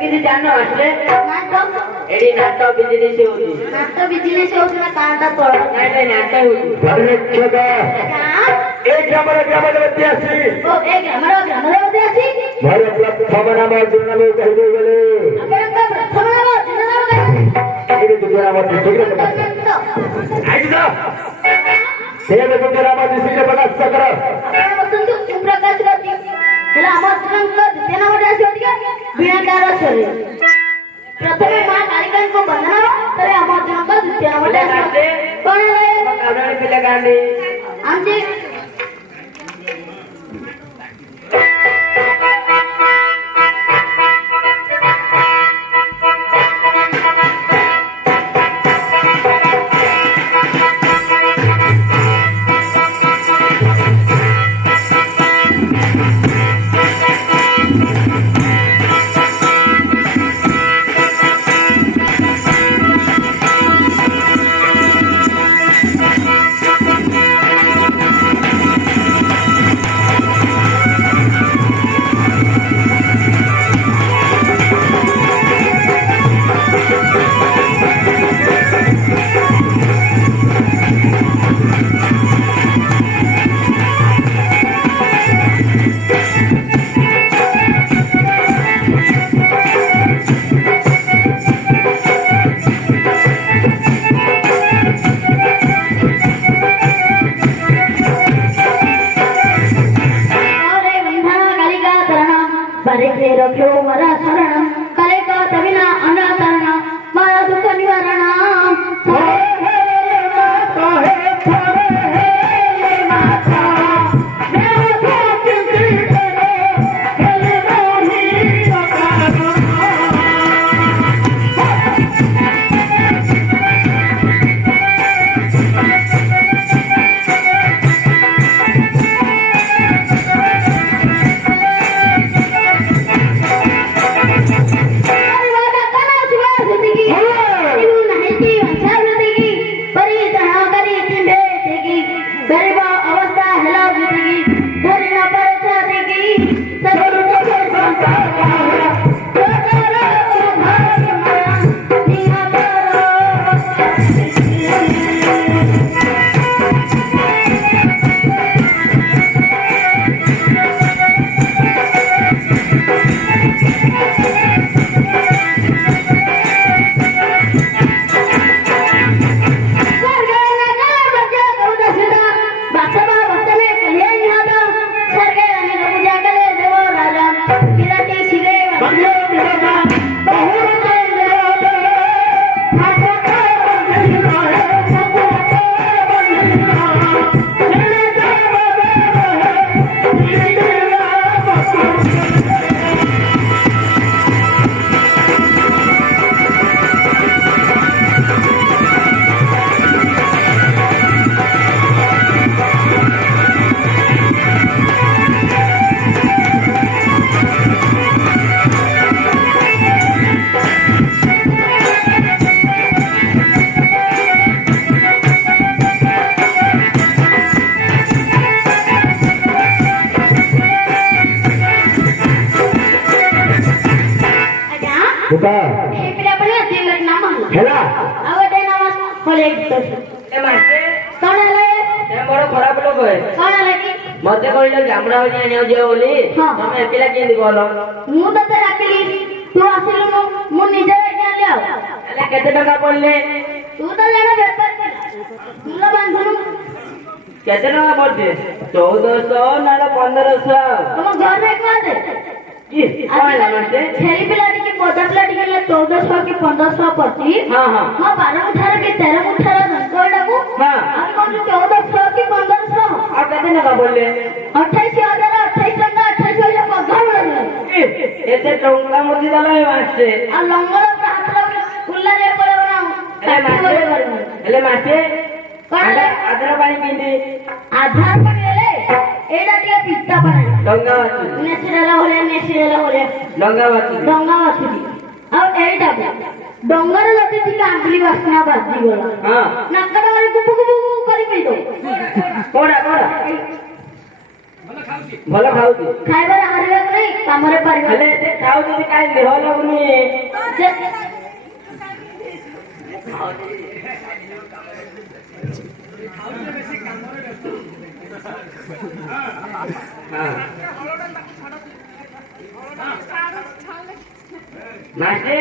କିଛି ଜାଣିନ ଆସିଲେ ଏଠି ନାଟ ବିଜନେସ୍ ହଉଛି। ନାଟ ବିଜନେସ୍ ହଉଛି ନା କାଁଟା ତଳ? ନାଇଁ ନାଇଁ ନାଟ ହଉଛି। ଏ ଗ୍ରାମର ଗ୍ରାମଦେବତୀ ଆସି ଓ ଏ ଗ୍ରାମଦେବତୀ ଆସି ମୋର ପ୍ରଥମ ନାମ ଦୁର୍ନାମ କହିଦେଇ ଗଲେ ଆପଣଙ୍କ ପ୍ରଥମ ନାମ ଦିନନାମ କାହିଁକି? ଏଠି ଦୁର୍ନାମ ଶୀଘ୍ର ପ୍ରକାଶ ଆଇଛି ତ ସେ ଦୁର୍ନାମ ଶୀଘ୍ର ପ୍ରକାଶ କର। ଆପଣ ବସନ୍ତୁ ମୁଁ ପ୍ରକାଶ କରୁଛି। ହେଲେ ଆମ ଅର୍ଜୁନଙ୍କ ଦ୍ୱିତୀୟ ନାମଟି ଆସିବ ଟିକେ ବୀଣାକାର ସ୍ୱରରେ। ପ୍ରଥମେ ମା କାଳିକାଙ୍କୁ ବନ୍ଦନା ତାପରେ ଆମ ଅର୍ଜୁନଙ୍କ ଦ୍ୱିତୀୟ ନାମଟି ଆସିବ। କଣ କାଉଡାଳି ପିଲା କାନ୍ଦି ଆଜି रख्यो मरा शरण करे का तविना अनातरण मारा दुख निवारण मत कहल जामरा बोली तुम एकेला केंदी बोल मु तते डाकिली तू आसिलु मु निजे जानिया एला केते टका पड़ले तू तो जाना व्यापार मुला बांधनु केते टका पड़ते 1400 नाला 1500 तुम घर में कह दे की कौन लगते छेली पिलाटी की पोदा पिलाटी के लिए 1400 की 1500 पड़ती हां हां हां 12 मुठार के 13 मुठार संकोडाकू हां हम कौन 1400 की 1500 आप केते टका बोलले 28000 28 टका 28000 पगार बोलले एते टंका मोदी दला वास्ते आ लंगर हाथ फुल्ला रे पड़े एले माटे कोले आधार पानी किंदी आधार पानी ले एडा टिया पित्ता पानी डंगावती नेसिरेला होले डंगावती ଆଉ ଏଇଟା ଡଙ୍ଗର ଯଦି ଟିକେ ଆମ୍ବୁଲି ବାସ୍ନା ବାଜି ଗଲା ହଁ ନାକଟା ମାନେ ଗୁପୁ ଗୁପୁ କରି ମିଳିବ କୋଉଟା କୋଉଟା ଭଲ ଖାଉଛି ଖାଇବାରେ ହାରିବାକୁ ନାହିଁ କାମରେ ପାରିବା ହେଲେ ସେ ଖାଉଛନ୍ତି କାହିଁ ଦେହ ଲାଗୁନି ମାସେ